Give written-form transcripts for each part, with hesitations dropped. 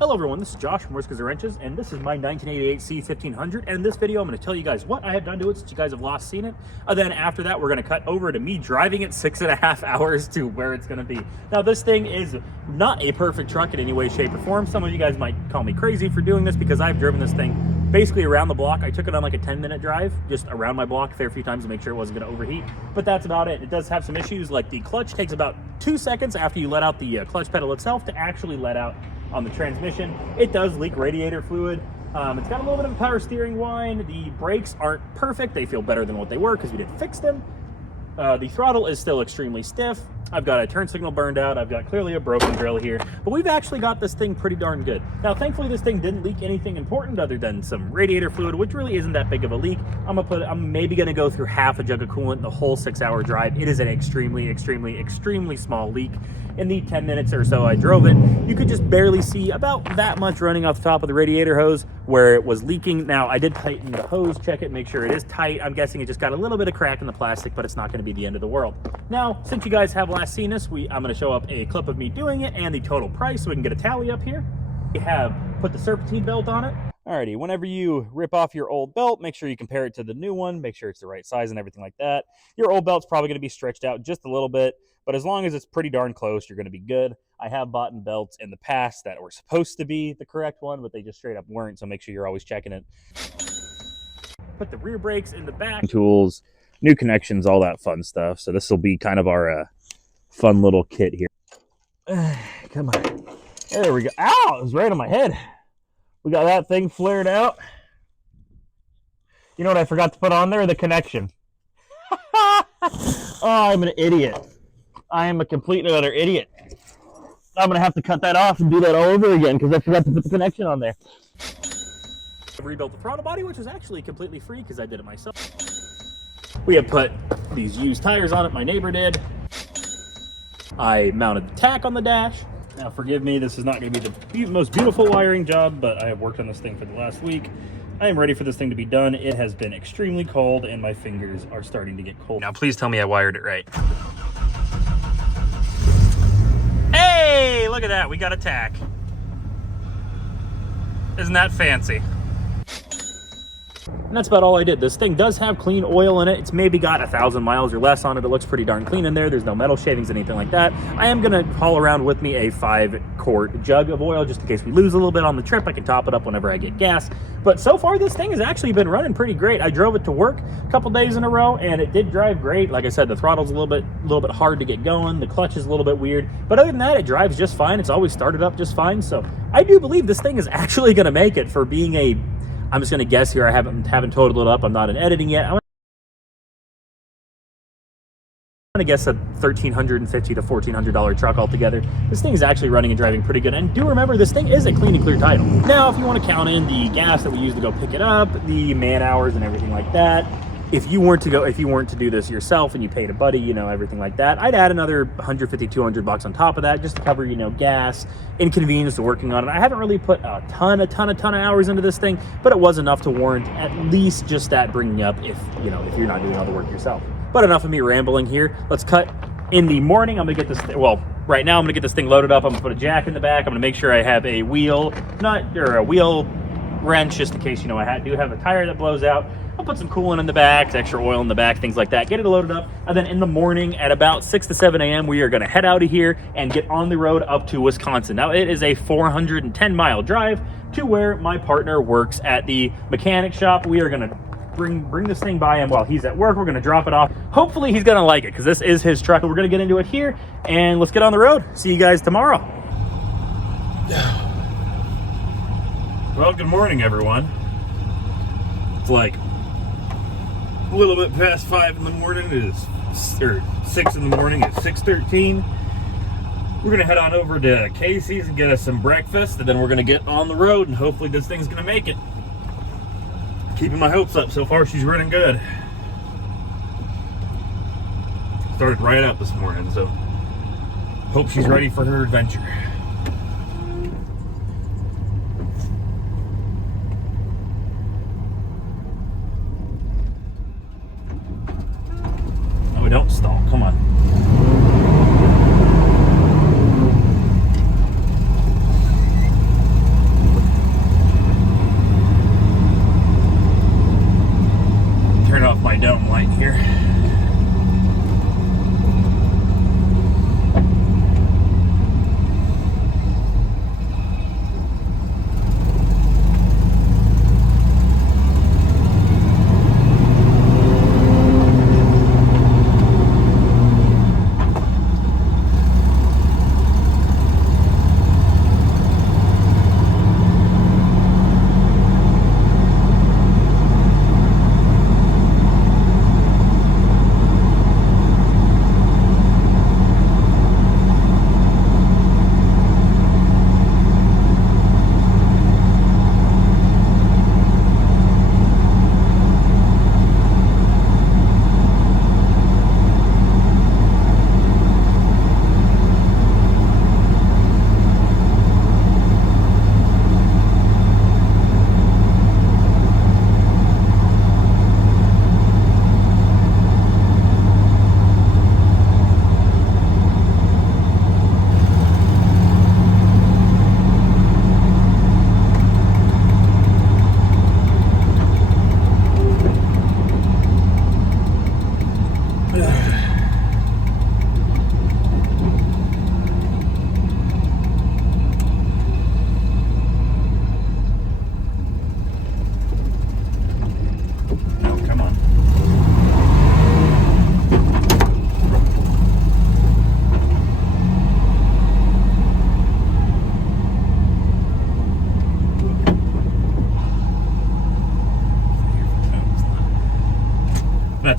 Hello everyone, this is Josh from Whiskers and Wrenches, and this is my 1988 C1500, and in this video I'm going to tell you guys what I have done to it since you guys have last seen it, and then after that we're going to cut over to me driving it 6.5 hours to where it's going to be. Now this thing is not a perfect truck in any way, shape, or form. Some of you guys might call me crazy for doing this because I've driven this thing basically around the block. I took it on like a 10-minute drive, just around my block a fair few times to make sure it wasn't going to overheat, but that's about it. It does have some issues, like the clutch takes about 2 seconds after you let out the clutch pedal itself to actually let out on the transmission. It does leak radiator fluid. It's got a little bit of a power steering whine. The brakes aren't perfect. They feel better than what they were because we didn't fix them. The throttle is still extremely stiff. I've got a turn signal burned out. I've got clearly a broken grill here, but we've actually got this thing pretty darn good. Now, thankfully, this thing didn't leak anything important other than some radiator fluid, which really isn't that big of a leak. I'm maybe gonna go through half a jug of coolant the whole 6-hour drive. It is an extremely small leak. In the 10 minutes or so I drove it, you could just barely see about that much running off the top of the radiator hose where it was leaking. Now, I did tighten the hose, check it, make sure it is tight. I'm guessing it just got a little bit of crack in the plastic, but it's not gonna be the end of the world. Now, since you guys have last seen this, I'm gonna show up a clip of me doing it and the total price so we can get a tally up here. We have put the serpentine belt on it. Alrighty, whenever you rip off your old belt, make sure you compare it to the new one, make sure it's the right size and everything like that. Your old belt's probably gonna be stretched out just a little bit, but as long as it's pretty darn close, you're gonna be good. I have bought belts in the past that were supposed to be the correct one, but they just straight up weren't, so make sure you're always checking it. Put the rear brakes in the back. Tools, new connections, all that fun stuff. So this will be kind of our fun little kit here. Come on. There we go. Ow! It was right on my head. We got that thing flared out. You know what I forgot to put on there? The connection. Oh, I'm an idiot. I am a complete and utter idiot. I'm going to have to cut that off and do that all over again because I forgot to put the connection on there. I rebuilt the throttle body, which was actually completely free because I did it myself. We have put these used tires on it. My neighbor did. I mounted the tack on the dash. Now, forgive me, this is not going to be the most beautiful wiring job, but I have worked on this thing for the last week. I am ready for this thing to be done. It has been extremely cold, and my fingers are starting to get cold. Now, please tell me I wired it right. Hey, look at that. We got a tack. Isn't that fancy? And that's about all I did. This thing does have clean oil in it. It's maybe got 1,000 miles or less on it. It looks pretty darn clean in there. There's no metal shavings, anything like that. I am gonna haul around with me a 5-quart jug of oil just in case we lose a little bit on the trip. I can top it up whenever I get gas. But so far, this thing has actually been running pretty great. I drove it to work a couple days in a row, and it did drive great. Like I said, the throttle's a little bit hard to get going. The clutch is a little bit weird, but other than that, it drives just fine. It's always started up just fine. So I do believe this thing is actually gonna make it for being a, I'm just going to guess here. I haven't totaled it up. I'm not in editing yet. I'm going to guess a $1,350 to $1,400 truck altogether. This thing is actually running and driving pretty good. And do remember, this thing is a clean and clear title. Now, if you want to count in the gas that we use to go pick it up, the man hours and everything like that, if you weren't to do this yourself and you paid a buddy, you know, everything like that, I'd add another $150, $200 on top of that just to cover, you know, gas, inconvenience of working on it. I haven't really put a ton of hours into this thing, but it was enough to warrant at least just that bringing up if you're not doing all the work yourself. But enough of me rambling here. Let's cut in the morning. I'm gonna get this, right now I'm gonna get this thing loaded up. I'm gonna put a jack in the back. I'm gonna make sure I have a wheel wrench just in case, I do have a tire that blows out. I'll put some coolant in the back, extra oil in the back, things like that. Get it loaded up, and then in the morning at about 6 to 7 a.m., we are going to head out of here and get on the road up to Wisconsin. Now, it is a 410-mile drive to where my partner works at the mechanic shop. We are going to bring this thing by him while he's at work. We're going to drop it off. Hopefully, he's going to like it because this is his truck. We're going to get into it here, and let's get on the road. See you guys tomorrow. Well, good morning, everyone. It's like a little bit past 5 in the morning. It is, or 6 in the morning. It's 6:13. We're gonna head on over to Casey's and get us some breakfast, and then we're gonna get on the road, and hopefully this thing's gonna make it. Keeping my hopes up. So far, she's running good. Started right up this morning, so hope she's ready for her adventure. Don't stall, come on.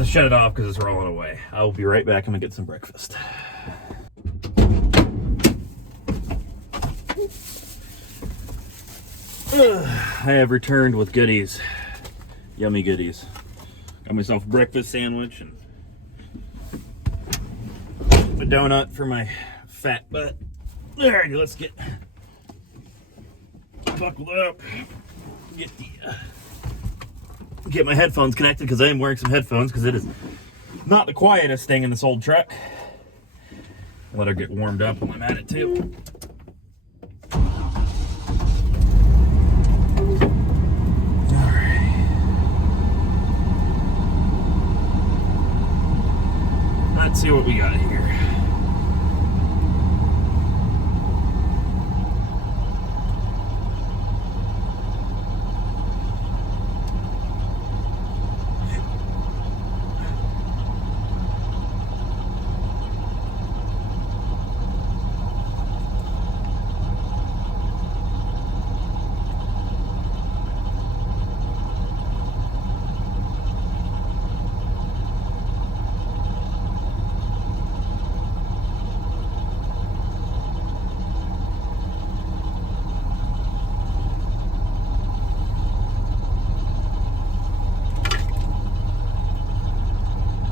shut it off because it's rolling away. I'll be right back. I'm gonna get some breakfast. I have returned with goodies. Yummy goodies. Got myself a breakfast sandwich and a donut for my fat butt. Alrighty, let's get buckled up. Get my headphones connected because I am wearing some headphones because it is not the quietest thing in this old truck. Let her get warmed up while I'm at it too. Let's see what we got here.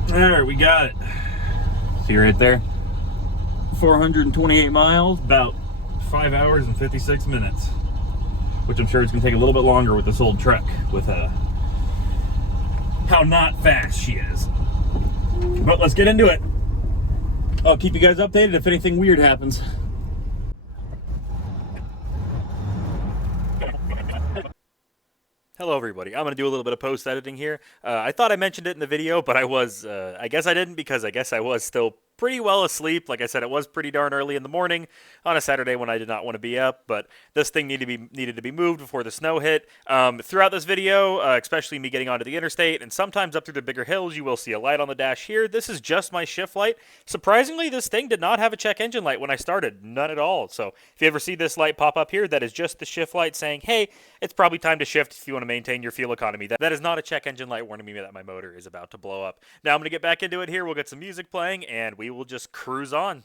There, we got it. See right there? 428 miles, about 5 hours and 56 minutes. Which I'm sure it's gonna take a little bit longer with this old truck, with how not fast she is. But let's get into it. I'll keep you guys updated if anything weird happens. Hello everybody, I'm going to do a little bit of post editing here. I thought I mentioned it in the video, but I guess I didn't, because I guess I was still pretty well asleep. Like I said, it was pretty darn early in the morning on a Saturday when I did not want to be up, but this thing needed to be moved before the snow hit. Throughout this video, especially me getting onto the interstate and sometimes up through the bigger hills, you will see a light on the dash here. This is just my shift light. Surprisingly, this thing did not have a check engine light when I started, none at all. So if you ever see this light pop up here, that is just the shift light saying, hey, it's probably time to shift if you want to maintain your fuel economy. That is not a check engine light warning me that my motor is about to blow up. Now I'm going to get back into it here. We'll get some music playing and we will just cruise on.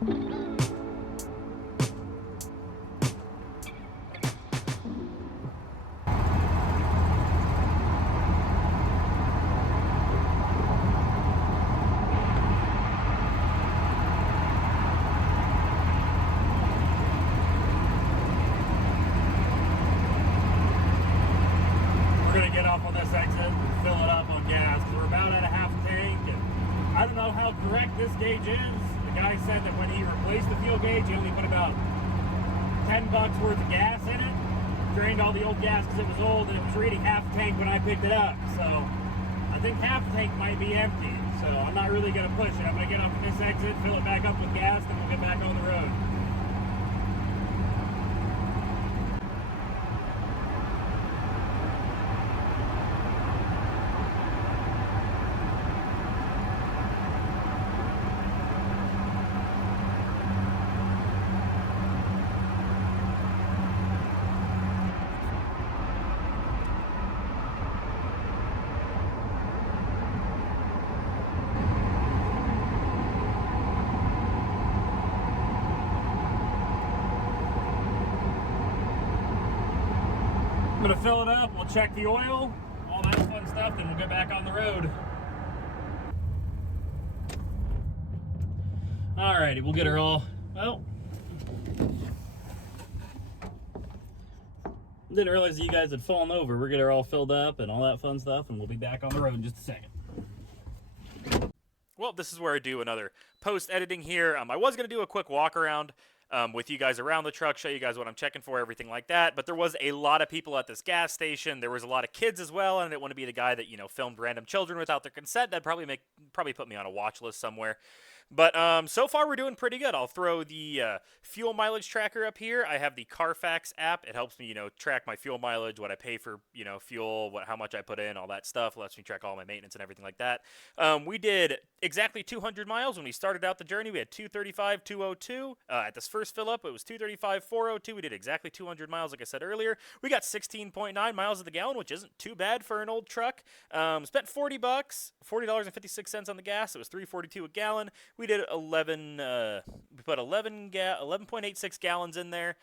We're gonna get off on this exit and fill it up on gas because we're about at a half tank, and I don't know how correct this gauge is. The guy said that when he replaced the fuel gauge, he only put about $10 worth of gas in it. Drained all the old gas because it was old, and it was reading half a tank when I picked it up. So I think half the tank might be empty. So I'm not really gonna push it. I'm gonna get off at this exit, fill it back up with gas, then we'll get back on the road. I'm gonna fill it up, we'll check the oil, all that fun stuff, then we'll get back on the road. Alrighty, we'll get her all, well, didn't realize you guys had fallen over. We'll get her all filled up and all that fun stuff, and we'll be back on the road in just a second. Well, this is where I do another post-editing here. I was going to do a quick walk around with you guys around the truck, show you guys what I'm checking for, everything like that. But there was a lot of people at this gas station. There was a lot of kids as well, and I didn't want to be the guy that, you know, filmed random children without their consent. That'd probably put me on a watch list somewhere. But so far, we're doing pretty good. I'll throw the fuel mileage tracker up here. I have the Carfax app. It helps me, you know, track my fuel mileage, what I pay for, you know, fuel, how much I put in, all that stuff. It lets me track all my maintenance and everything like that. We did exactly 200 miles when we started out the journey. We had 235, 202. At this first fill up, it was 235, 402. We did exactly 200 miles, like I said earlier. We got 16.9 miles of the gallon, which isn't too bad for an old truck. Spent $40.56 on the gas. It was $3.42 a gallon. We did 11.86 gallons in there.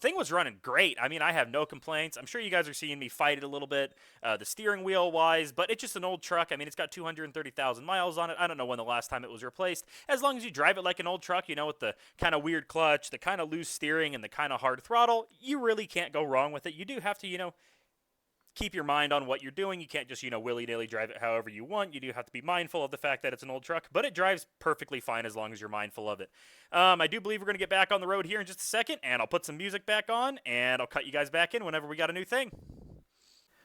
Thing was running great. I mean, I have no complaints. I'm sure you guys are seeing me fight it a little bit, the steering wheel wise, but it's just an old truck. I mean, it's got 230,000 miles on it. I don't know when the last time it was replaced. As long as you drive it like an old truck, you know, with the kind of weird clutch, the kind of loose steering, and the kind of hard throttle, you really can't go wrong with it. You do have to, you know, keep your mind on what you're doing. You can't just, you know, willy-nilly drive it however you want. You do have to be mindful of the fact that it's an old truck, but it drives perfectly fine as long as you're mindful of it. I do believe we're going to get back on the road here in just a second, and I'll put some music back on, and I'll cut you guys back in whenever we got a new thing.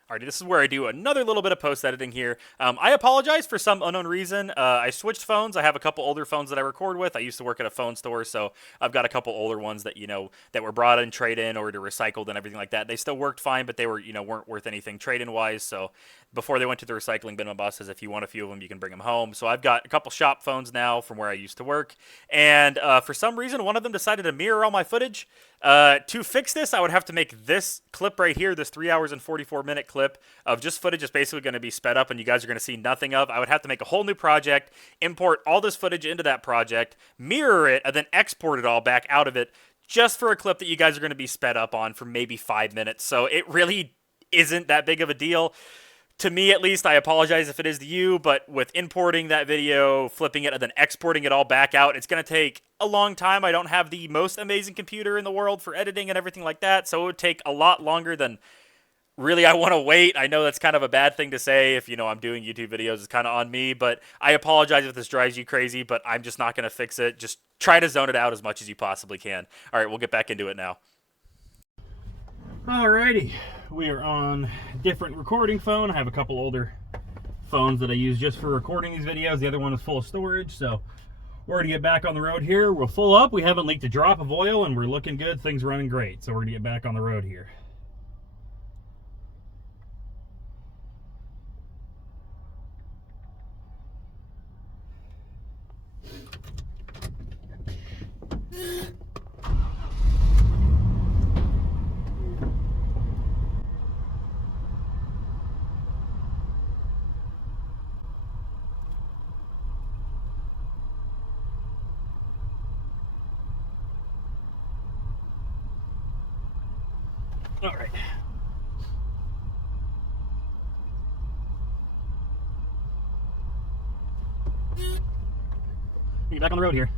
Alrighty, this is where I do another little bit of post-editing here. I apologize for some unknown reason. I switched phones. I have a couple older phones that I record with. I used to work at a phone store, so I've got a couple older ones that, you know, that were brought in trade-in or to recycled and everything like that. They still worked fine, but they were, you know, weren't worth anything trade-in-wise, so before they went to the recycling bin, my boss says if you want a few of them, you can bring them home. So I've got a couple shop phones now from where I used to work, and for some reason, one of them decided to mirror all my footage. To fix this, I would have to make this clip right here, this 3 hours and 44-minute clip of just footage is basically going to be sped up and you guys are going to see nothing of. I would have to make a whole new project, import all this footage into that project, mirror it, and then export it all back out of it just for a clip that you guys are going to be sped up on for maybe 5 minutes. So it really isn't that big of a deal. To me, at least, I apologize if it is to you, but with importing that video, flipping it, and then exporting it all back out, it's going to take a long time. I don't have the most amazing computer in the world for editing and everything like that, so it would take a lot longer than really I want to wait. I know that's kind of a bad thing to say if, you know, I'm doing YouTube videos. It's kind of on me, but I apologize if this drives you crazy, but I'm just not going to fix it. Just try to zone it out as much as you possibly can. All right, we'll get back into it now. Alrighty, we are on different recording phone. I have a couple older phones that I use just for recording these videos. The other one is full of storage, so we're going to get back on the road here. We're full up. We haven't leaked a drop of oil, and we're looking good. Things running great, so we're going to get back on the road here. All right. Get back on the road here.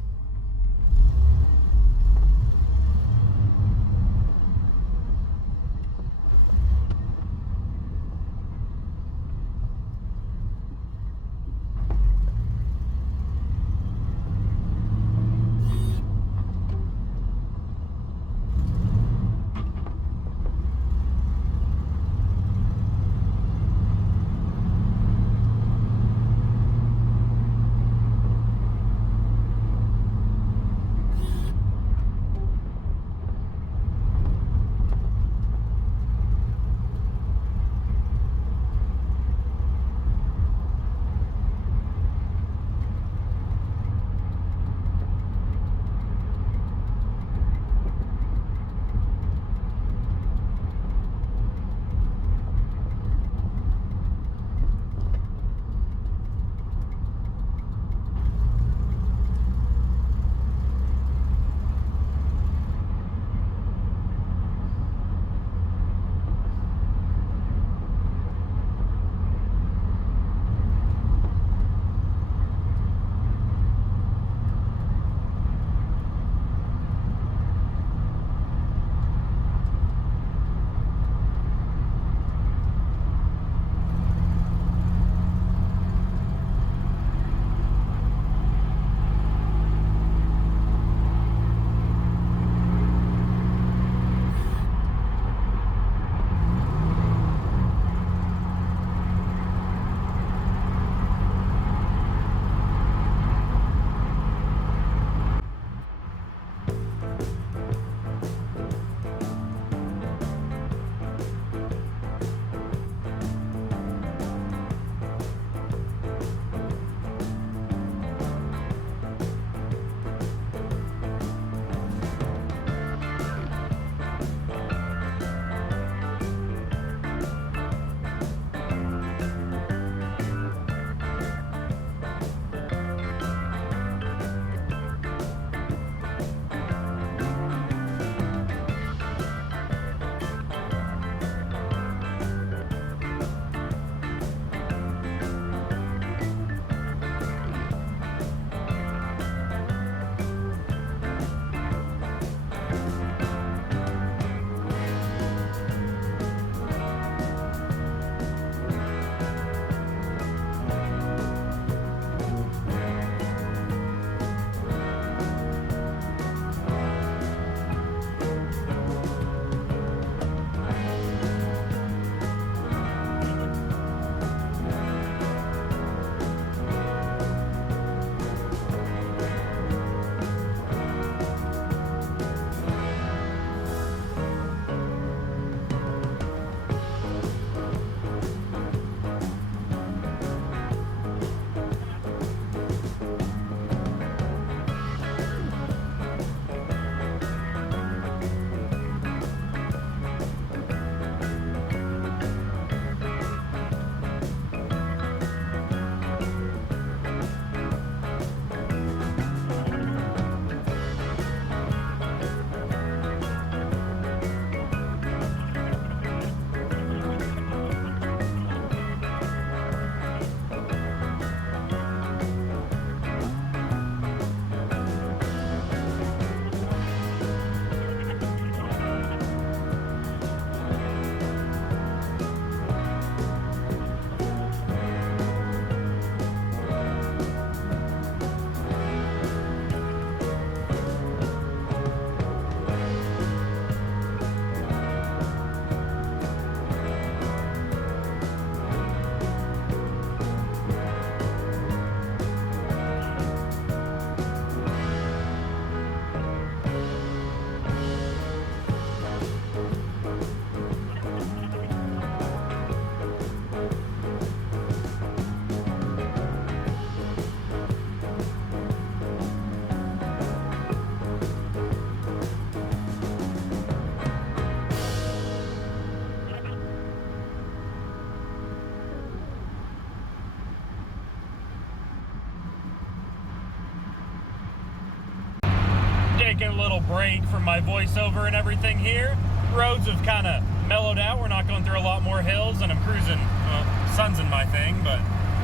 Taking a little break from my voiceover and everything here. roads have kind of mellowed out. We're not going through a lot more hills, and I'm cruising, well, sun's in my thing, but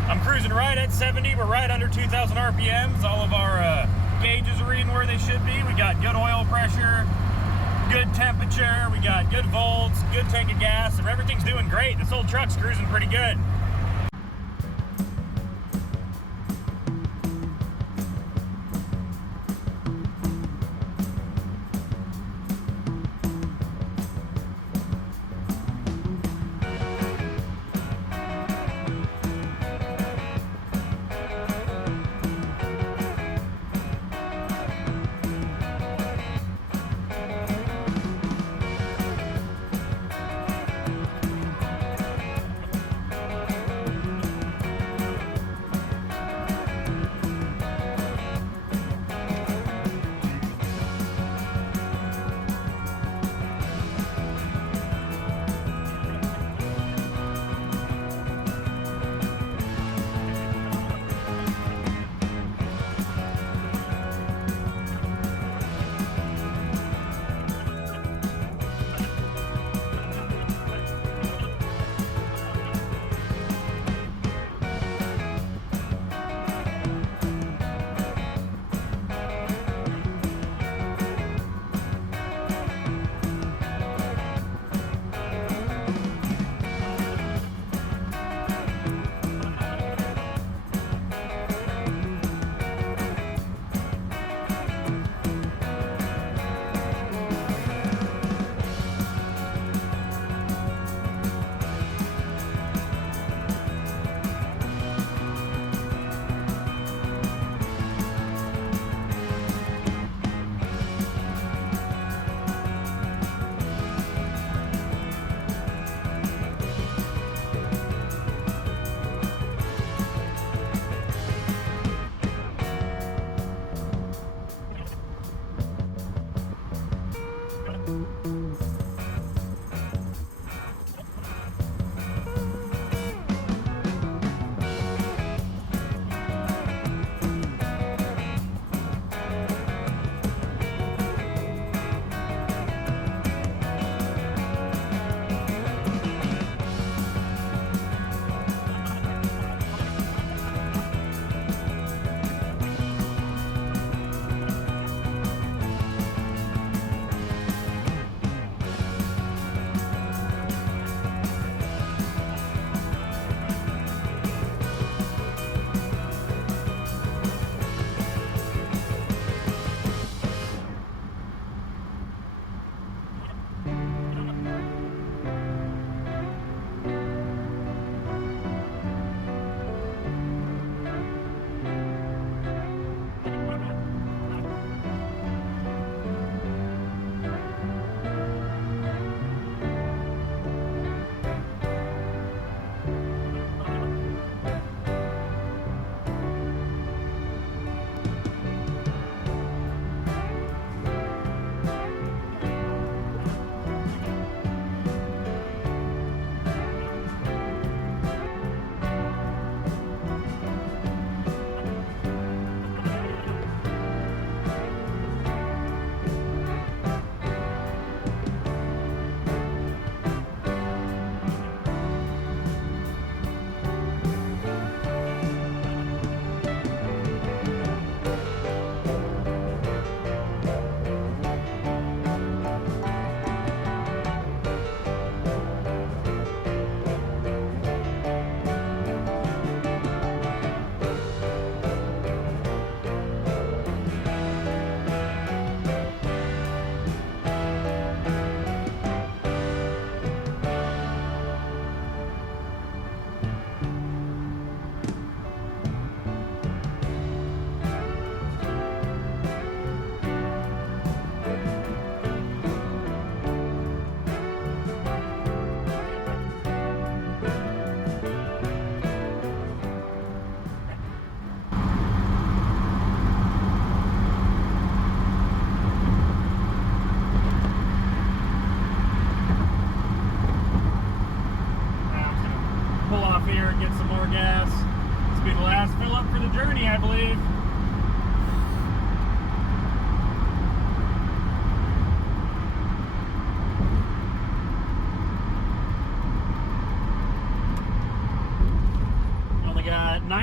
I'm cruising right at 70. We're right under 2,000 RPMs. All of our gauges are reading where they should be. We got good oil pressure, good temperature, we got good volts, good tank of gas, and everything's doing great. This old truck's cruising pretty good.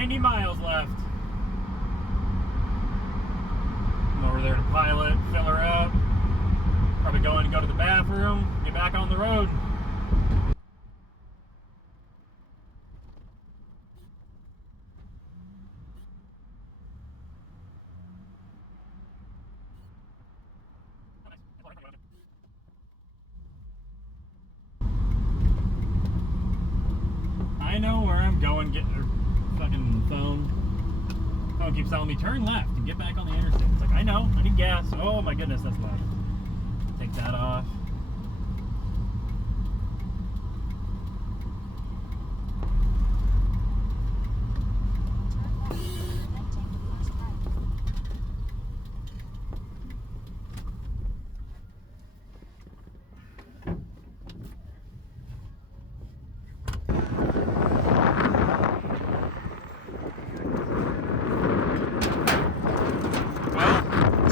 90 miles left. I'm over there to pilot, fill her up. Probably going to go to the bathroom, get back on the road. I know where I'm going, getting her fucking phone. Phone keeps telling me turn left and get back on the interstate. It's like, I know, I need gas. Oh my goodness, that's loud. Take that off.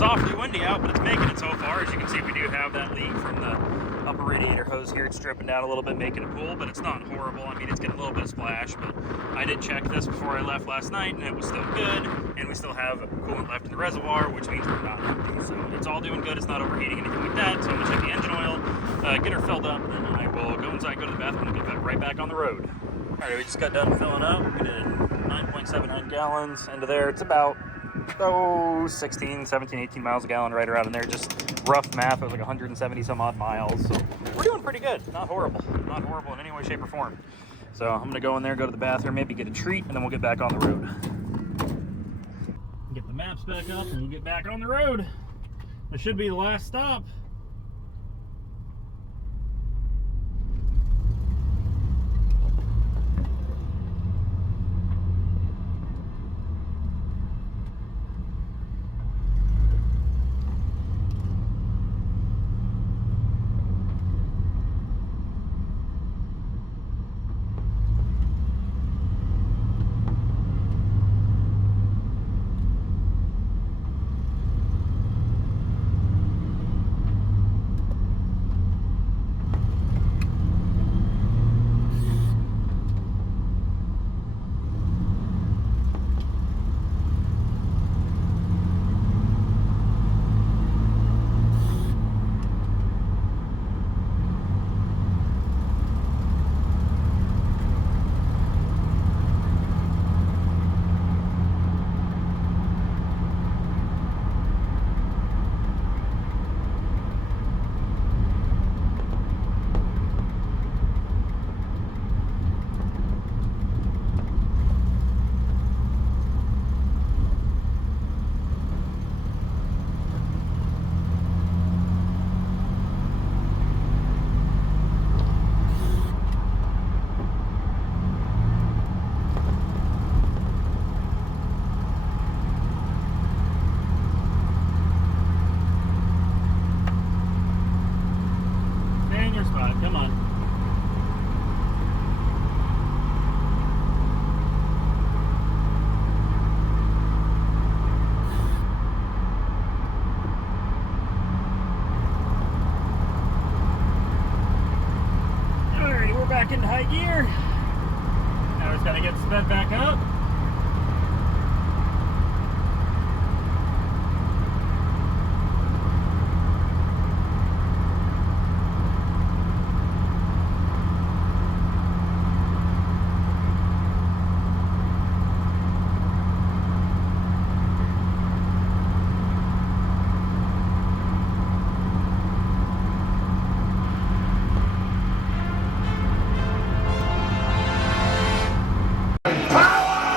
Awfully windy out, but it's making it so far. As you can see, we do have that leak from the upper radiator hose here. It's dripping down a little bit, making it cool, but it's not horrible. I mean, it's getting a little bit of splash, but I did check this before I left last night, and it was still good, and we still have coolant left in the reservoir, which means we're not empty. So it's all doing good. It's not overheating, anything like that. So I'm going to check the engine oil, get her filled up, and then I will go inside, go to the bathroom, and get right back on the road. All right, we just got done filling up. We did 9.79 gallons into there. It's about 16, 17, 18 miles a gallon, right around in there. Just rough math, it was like 170 some odd miles. So we're doing pretty good. Not horrible. Not horrible in any way, shape, or form. So I'm going to go in there, go to the bathroom, maybe get a treat, and then we'll get back on the road. Get the maps back up, and we'll get back on the road. This should be the last stop. Come on. Alrighty, we're back into high gear. Now it's got to get sped back up. Power!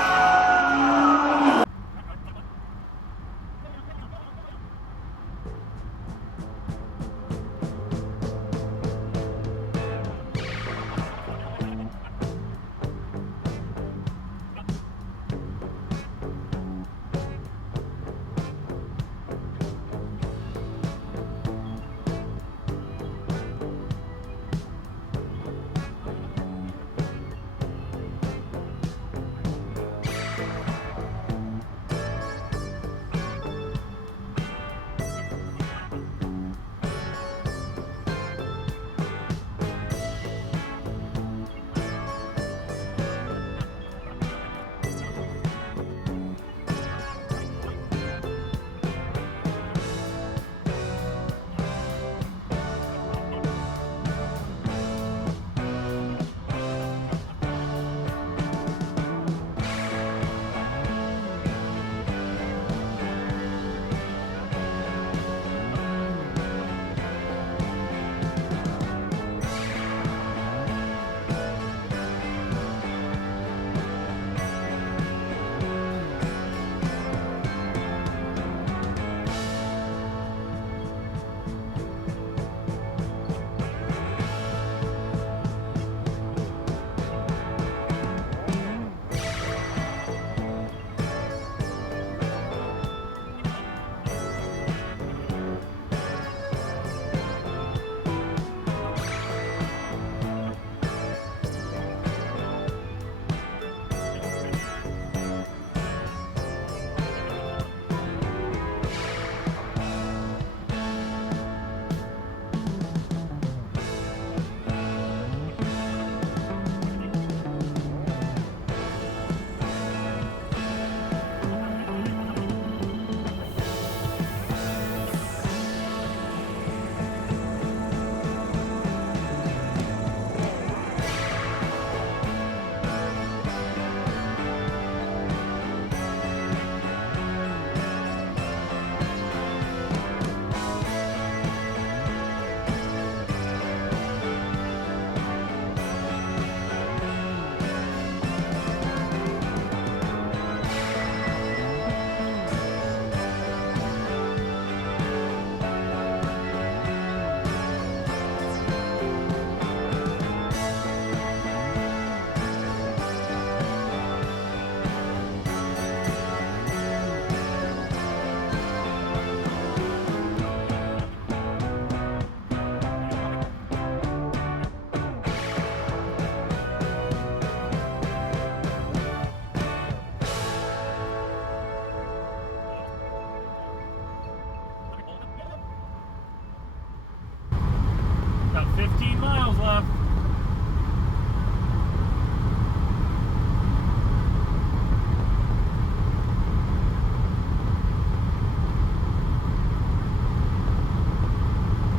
15 miles left.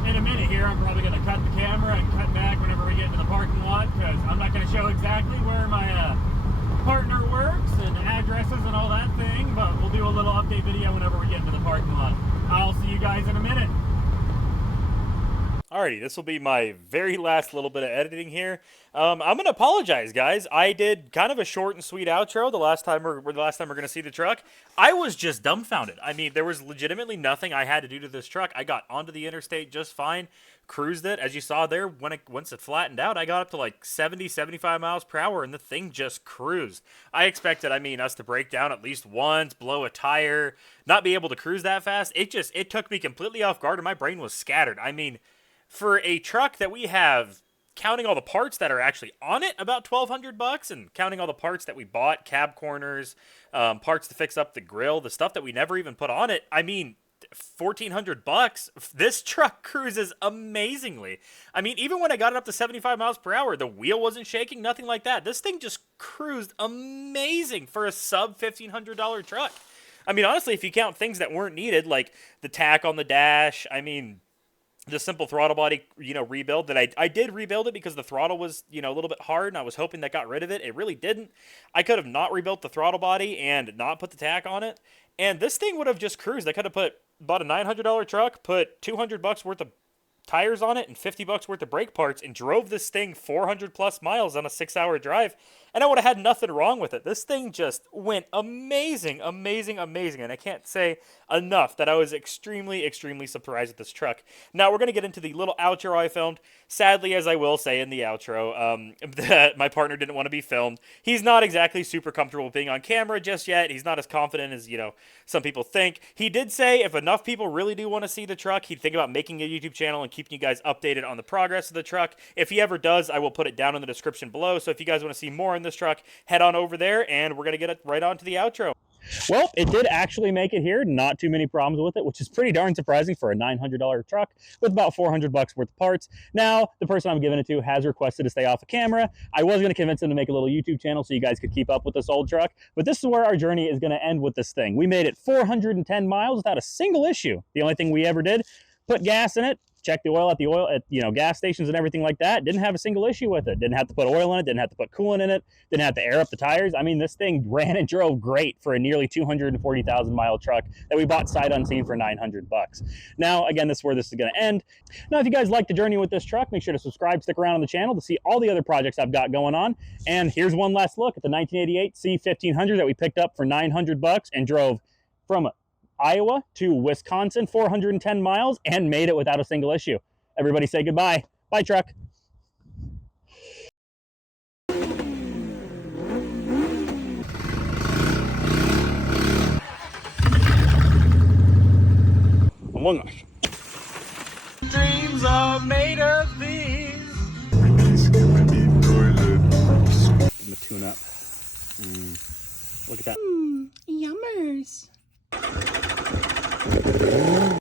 In a minute here, I'm probably going to cut the camera and cut back whenever we get into the parking lot, because I'm not going to show exactly where my partner works and addresses and all that thing, but we'll do a little update video whenever we get into the parking lot. I'll see you guys in a minute. Alrighty, this will be my very last little bit of editing here. I'm going to apologize, guys. I did kind of a short and sweet outro the last time we're going to see the truck. I was just dumbfounded. I mean, there was legitimately nothing I had to do to this truck. I got onto the interstate just fine, cruised it. As you saw there, once it flattened out, I got up to like 70, 75 miles per hour, and the thing just cruised. I expected, us to break down at least once, blow a tire, not be able to cruise that fast. It took me completely off guard, and my brain was scattered. I mean, for a truck that we have, counting all the parts that are actually on it, about $1,200, and counting all the parts that we bought, cab corners, parts to fix up the grill, the stuff that we never even put on it, $1,400. This truck cruises amazingly. Even when I got it up to 75 miles per hour, the wheel wasn't shaking, nothing like that. This thing just cruised amazing for a sub $1,500 truck. Honestly, if you count things that weren't needed, like the tack on the dash, the simple throttle body, rebuild that I did rebuild it because the throttle was, a little bit hard, and I was hoping that got rid of it. It really didn't. I could have not rebuilt the throttle body and not put the tack on it, and this thing would have just cruised. I could have bought a $900 truck, put $200 worth of tires on it and $50 worth of brake parts, and drove this thing 400 plus miles on a 6-hour drive, and I would have had nothing wrong with it. This thing just went amazing, amazing, amazing, and I can't say enough that I was extremely, extremely surprised with this truck. Now, we're going to get into the little outro I filmed. Sadly, as I will say in the outro, my partner didn't want to be filmed. He's not exactly super comfortable being on camera just yet. He's not as confident as, some people think. He did say if enough people really do want to see the truck, he'd think about making a YouTube channel and keeping you guys updated on the progress of the truck. If he ever does, I will put it down in the description below. So if you guys want to see more on this truck, head on over there, and we're going to get it right on to the outro. Well, it did actually make it here. Not too many problems with it, which is pretty darn surprising for a $900 truck with about $400 worth of parts. Now, the person I'm giving it to has requested to stay off of camera. I was going to convince him to make a little YouTube channel so you guys could keep up with this old truck, but this is where our journey is going to end with this thing. We made it 410 miles without a single issue. The only thing we ever did, put gas in it, check the oil at gas stations and everything like that. Didn't have a single issue with it. Didn't have to put oil in it. Didn't have to put coolant in it. Didn't have to air up the tires. This thing ran and drove great for a nearly 240,000 mile truck that we bought sight unseen for $900. Now, again, this is where this is going to end. Now, if you guys like the journey with this truck, make sure to subscribe, stick around on the channel to see all the other projects I've got going on. And here's one last look at the 1988 C1500 that we picked up for $900 and drove from Iowa to Wisconsin, 410 miles, and made it without a single issue. Everybody say goodbye. Bye, truck. Oh my gosh. Dreams are made of these. I'm gonna tune up. Look at that. Yummers.